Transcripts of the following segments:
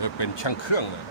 เคยเป็นช่างเครื่องเลย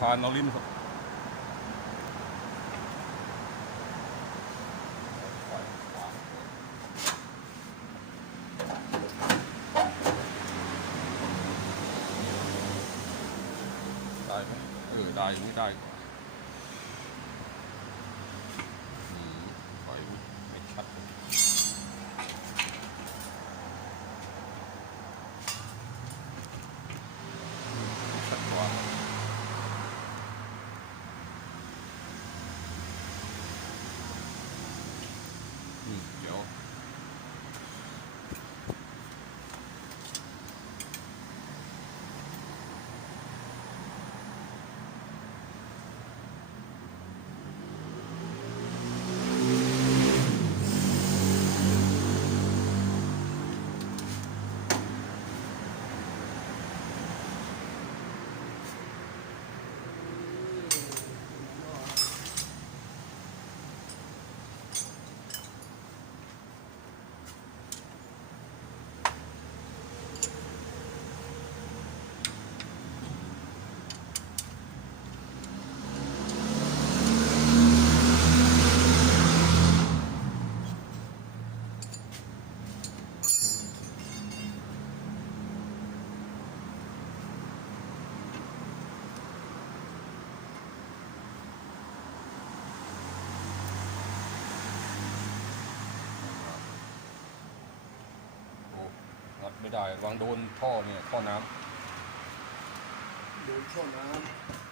พานเอาลิ้นครับได้ไหมเออได้ไม่ได้อืมไฟไม่ชัดเลยชัดกว่า อืมเดี๋ยวโอ้งั ดไม่ได้วางโดนท่อเนี่ยท่อน้ำโดนท่อน้ำ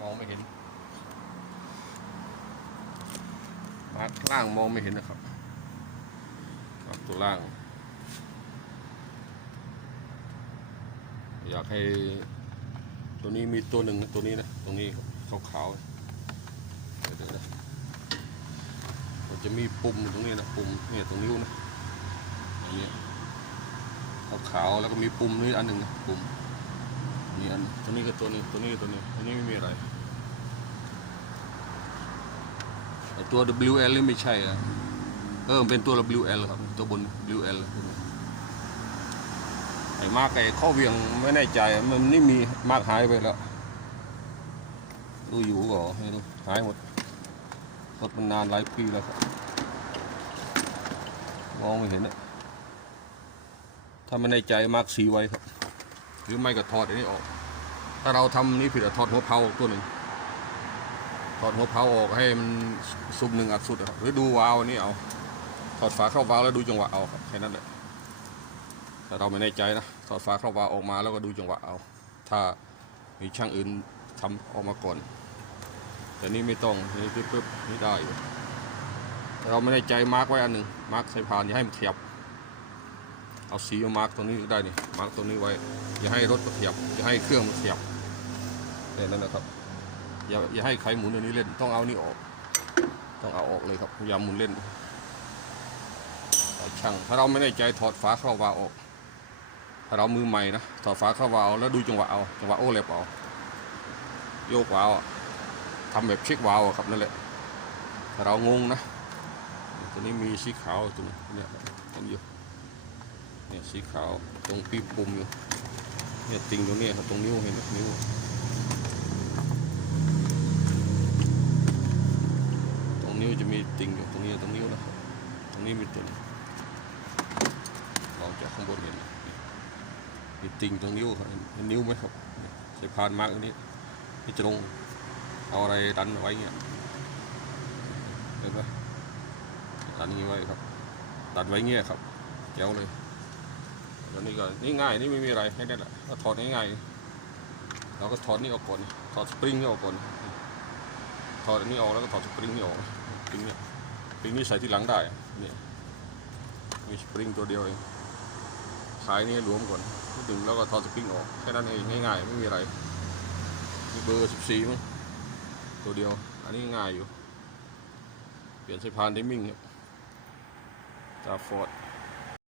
มองไม่เห็นมาร์ล่างมองไม่เห็นนะครับครับตัวล่าง อยากให้ตัวนี้มีตัวหนึ่งตัวนี้นะ ตรงนี้ขาวๆเดี๋ยวนะมันจะมีปุ่มตรงนี้นะปุ่มเนี่ยตรงนิ้วนะอย่างเงี้ยขาวๆแล้วก็มีปุ่มนี่อันหนึ่งนะปุ่ม นี่อันตัวนี้ก็ตัวนึงตัวนี้ก็ตัวนึงอันนี้ไม่มีอะไรไอตัว WL นี่ไม่ใช่อะเออเป็นตัว WL ครับตัวบน WL ไอ้มากไอ้ข้อเวียงไม่แน่ใจมันนี่มีมากหายไปแล้วดูอยู่ก่อไม่รู้หายหมดรถมันนานหลายปีแล้วครับมองไม่เห็นอะถ้าไม่แน่ใจมากสีไว้ครับ รือไม่ก็ถอดอันนี้ออก ถ้าเราทำนี่ผิดอะถอดหัวเพาออกตัวหนึ่งถอดหัวเพาออกให้มันซุปหนึ่งอัดสุดอะครับหรือดูวาล์วอันนี้เอาถอดฝาเข้าวาล์วแล้วดูจังหวะเอาแค่นั้นแหละแต่เราไม่แน่ใจนะถอดฝาครอบวาล์วออกมาแล้วก็ดูจังหวะเอา ถ้ามีช่างอื่นทำออกมาก่อน แต่นี่ไม่ต้องนี่ปึ๊บปึ๊บนี่ได้เราไม่แน่ใจมาร์กไว้อันหนึ่งมาร์กใส่พานอย่าให้มันขยับ เอาสีมามาร์กตรงนี้ได้นี่มาร์กตรงนี้ไว้ อย่าให้รถมันขยับ อย่าให้เครื่องมันขยับแค่นั้นนะครับอย่าอย่าให้ใครหมุนอันนี้เล่นต้องเอานี่ออก ต้องเอาออกเลยครับอย่าหมุนเล่นช่างถ้าเราไม่แน่ใจถอดฝาครอบวาวออก ถ้าเรามือใหม่นะถอดฝาครอบวาวแล้วดูจังหวะเอาจังหวะโอเล็บเอาโยกวาวอะทำแบบเช็ควาวครับนั่นแหละถ้าเรางงนะตัวนี้มีสีขาวตรงเนี้ยเห็นอยู่ เนี่ยสีขาวตรงปีปุ่มอยู่เนี่ยติงตรงนี้ครับตรงนิ้วเห็นไหมนิ้วตรงนิ้วจะมีติงอยู่ตรงนี้ตรงนิ้วนะครับตรงนี้มีตัวหนึ่งลองจากข้างบนเห็นมีติงตรงนิ้วครับเห็นนิ้วไหมครับใส่พานมาร์กนี้นี่จะลงเอาอะไรดันไว้เงี้ยเห็นไหมดันนี้ไว้ครับดันไว้เงี้ยครับแจ๋วเลย แล้วนี่ก็นี่ง่ายนี่ไม่มีอะไรให้ได้แหละก็ถอดง่ายๆเราก็ถอดนี่ออกก่อนถอดสปริงนี่ออกก่อนถอดอันนี้ออกแล้วก็ถอดสปริงนี่ออกสปริงเนี่ยสปริงนี่ใส่ที่หลังได้เนี่ยมีสปริงตัวเดียวเองสายนี้รวมก่อนดึงแล้วก็ถอดสปริงออกแค่นั้นเองง่ายๆไม่มีอะไรมีเบอร์14มั้งตัวเดียว อันนี้ง่ายอยู่ เปลี่ยนสายพานไดมิ่งครับจากฟอร์ด